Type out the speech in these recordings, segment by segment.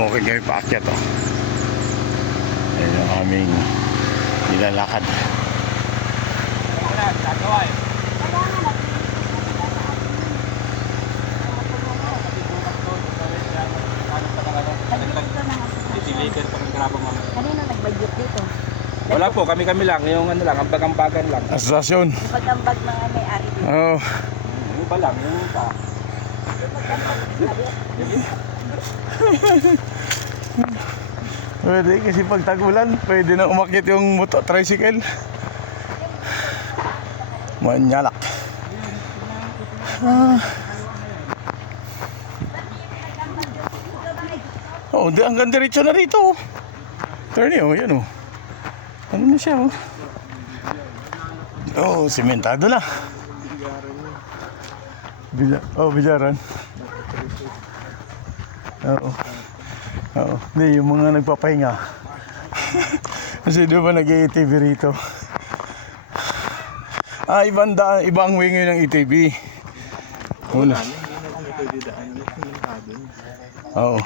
bumukid kami paakyat oh. Ayan yung aming nilalakad. Kanino nag-budget dito? Wala po, kami lang, yung ano lang, ambag-ambagan lang. Astasyon. Pag-ambag mga may-ari dito. Oo. Yung iba lang, yung iba. Pwede kasi pag tag-ulan, pwede na umakyat yung tricycle. Manyalak. Oh, hanggang diretso na rito. Turn oh, yan oh. Ano na siya oh. Oh, simentado na. Bilyaran. Oo. Oo. Hindi, yung mga nagpapahinga. Kasi di ba nag-ATV rito? Ah, ibang way ngayon ng ATV. Una. Oo.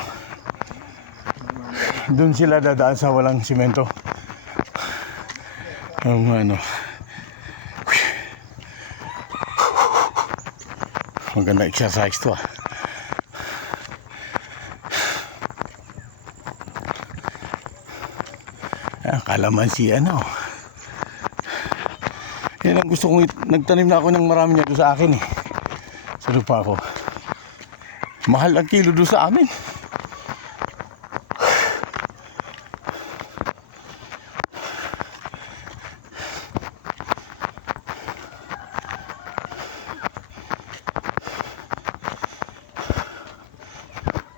Doon sila dadaan sa walang simento. Ang ano. Maganda exercise to ah. Kalamansi ano. Yan ang gusto kong nagtanim na ako ng marami niya doon sa akin eh. Sa lupa ko. Mahal ang kilo doon sa amin.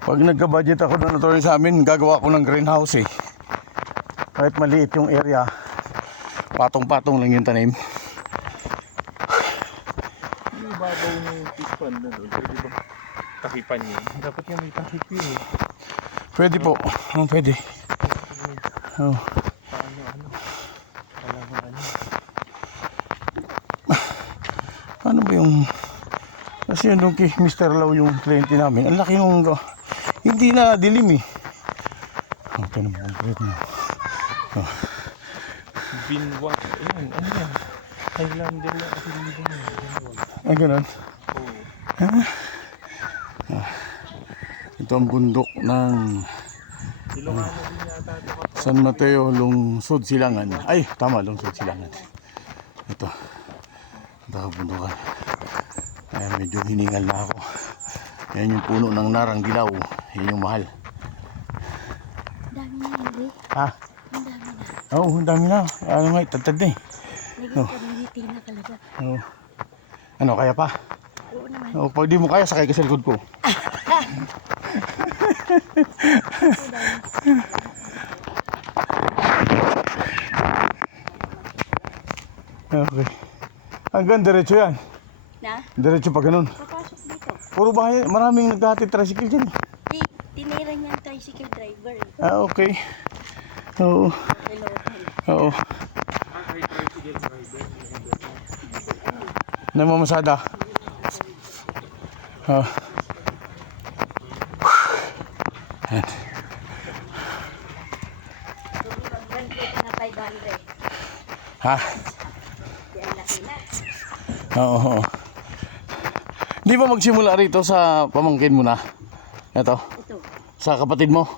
Pag nagka-budget ako na ito sa amin, gagawa ko ng greenhouse eh. Kahit maliit yung area, patong-patong lang yung tanim. Yung babaw na yung pispan na doon, pwede ba takipan niya? Dapat niya may takip yun eh. Pwede po, pwede. Oh. Paano ba yung... Kasi yun doon kay Mr. Lau yung kliyente namin. Ang laki nung... Hindi na dilim eh. Okay naman ang kliyente mo. Oh. Binwag. Ayan, ano yan? Highlander lang kasi dito na. Ay, ganun. Oo. Ito ang bundok ng Ilongano din yata ito. San Mateo, Lungsod Silangan. Ay, tama, Lungsod Silangan. Ito. Ito ang bundokan. Ayan, medyo hiningal na ako. Ayan yung puno ng narang dilaw. Yan yung mahal. Dami na hindi. Ha? Ang dami na. Oo, ang dami na. Ano nga, tatad na eh. Naging community na talaga. Oo. Ano, kaya pa? Oo naman. Oo, pag di mo kaya, sakay ka sa likod ko. Okay. Hanggang diretso yan. Na? Diretso pa ganun. Papasok dito. Puro bahay, maraming naghahatid tricycle dyan. Tinira niya ang tricycle driver. Ah, okay. Oo. Oo. Namamasada. Ah. Ayan. Na 500. Ha? Yan laki na. Oo. Oo. Di ba magsimula rito sa pamangkin mo na? Ito? Ito. Sa kapatid mo?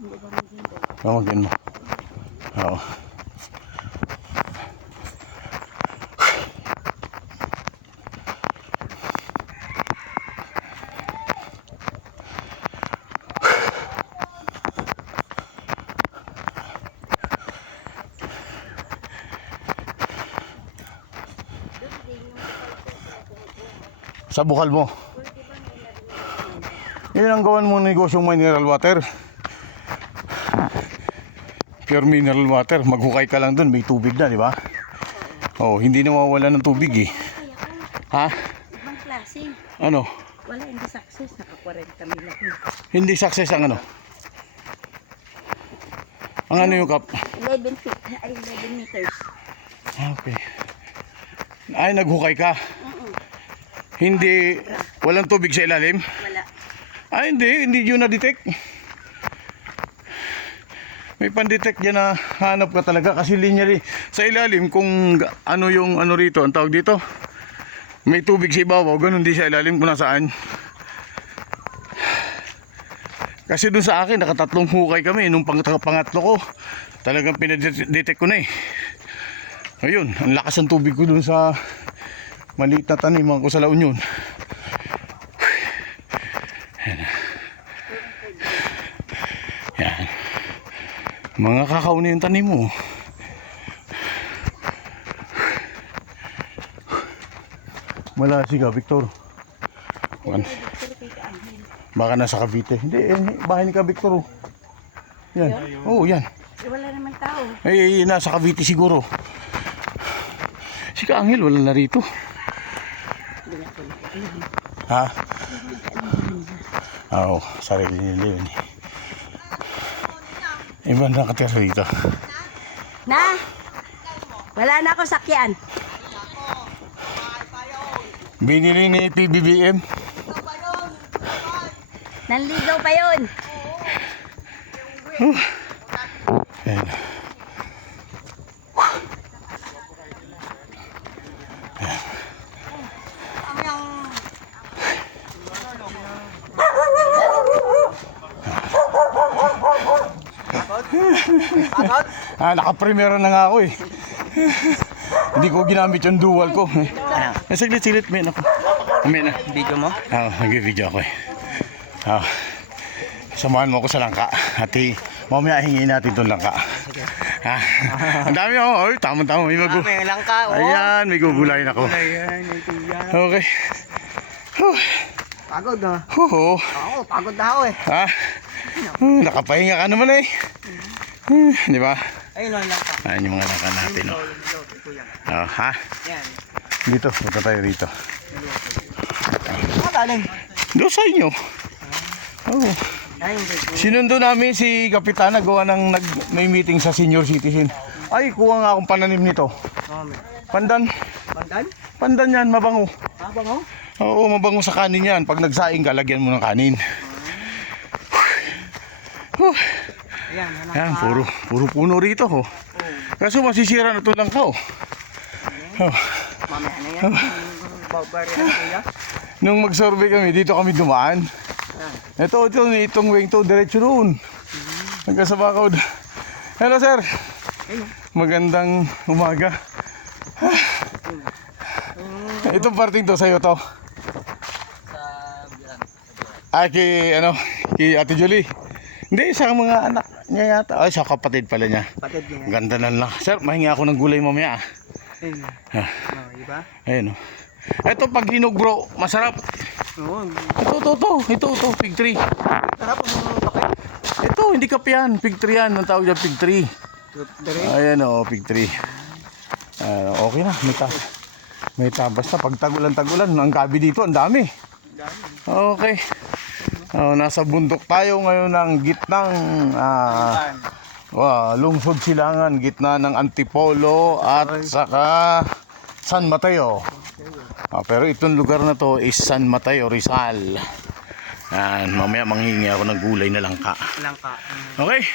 Hindi ba maganda? Pamangkin mo. Oo. Sa bukal mo. Yun ang gawan mo negosyong mineral water. Pure mineral water. Maghukay ka lang dun, may tubig na, di ba? Oh, hindi nawawala ng tubig eh. Ha? Ibang klase. Ano? Wala, hindi success. Naka 40 mil ako. Hindi success ang ano? Ang ano yung cup? 11 feet. Ay, 11 meters. Okay. Ay, naghukay ka? Hindi, walang tubig sa ilalim? Wala. Ay, hindi yun na-detect. May pandetect dyan na hanap ka talaga kasi linya sa ilalim kung ano yung ano rito, ang tawag dito. May tubig sa ibabaw, ganun din sa ilalim kung nasaan. Kasi dun sa akin, nakatatlong hukay kami. Nung pangatlo ko, talagang pinadetect ko na eh. Ayun, ang lakas ng tubig ko dun sa maliit na taniman ko sa La Union. Yan. Mga kakao na yung tanim mo. Malasi ka, Victor. Pero Victor kay Kaanghel. Baka nasa Cavite. Hindi, bahay ni ka, Victor. Yan. Oo, yan. Eh, wala naman tao. Nasa Cavite siguro. Si Kaanghel, wala na rito. Hindi nga ko nakikita. Ha? Oo, sarili nila yun. Iba na nakatira rito. Na! Wala na ako sakyan. Binili ni PBBM. Nanligaw pa yun. Ayan. Naka-premiere na nga ako eh. Hindi ko ginamit yung dual ko. Saglit, may ako. May na. Video mo? Nag-video ako eh. Samahan mo ako sa langka. At mamaya hingin natin itong langka. Ang dami ako. Ay, tama-tama. May May lang ka, oh. Ayan, may gugulayin ako. Ayan, may tuya. Okay. Pagod na. Oo. Oo, pagod na ako eh. Nakapahinga ka naman eh. Di ba? Ayun lang ka. Ayan yung mga langka natin. Oh. Ha? Yan. Dito, punta tayo dito. Galing. Doon sa inyo. Oo. Ayun, baby. Sinundo namin si Kapitan gawa ng may meeting sa senior citizen. Ay, kuha nga akong pananim nito. Pandan. Bandan? Pandan yan, mabango. Bango? Oo, mabango sa kanin yan. Pag nagsaing ka, lagyan mo ng kanin. Ayan, Yan, puro puno rito. Oh. Kaso masisira na ito lang ka. Oh. Mamaya na yan. Barbarian kuya. Nung mag-survey kami, dito kami dumaan. Itong wing to, diretso doon. Nagkasabakaw. Hello sir. Magandang umaga. Itong parting to, sa'yo to. Kay Ate Julie. Hindi, sa mga anak niya yata. Ay, sa kapatid pala niya. Patid niya. Ganda na lang. Sir, mahingi ako ng gulay mamaya. Ayun. Ah. Iba? Ayun o. Ito pag hinog bro, masarap. Oo. Ito, pig tree. Sarap ang kape. Ito, hindi kape yan. Pig tree yan. Ang tawag dyan, pig tree. Dere. Ayan o, pig tree. Okay na, may tabas na. Pag tagulan, ang gabi dito, ang dami. Okay. Nasa bundok tayo ngayon ng gitnang lungsod Silangan, gitna ng Antipolo at saka San Mateo. Pero itong lugar na to is San Mateo, Rizal. Mamaya manghingi ako ng gulay na langka. Lang ka. Okay?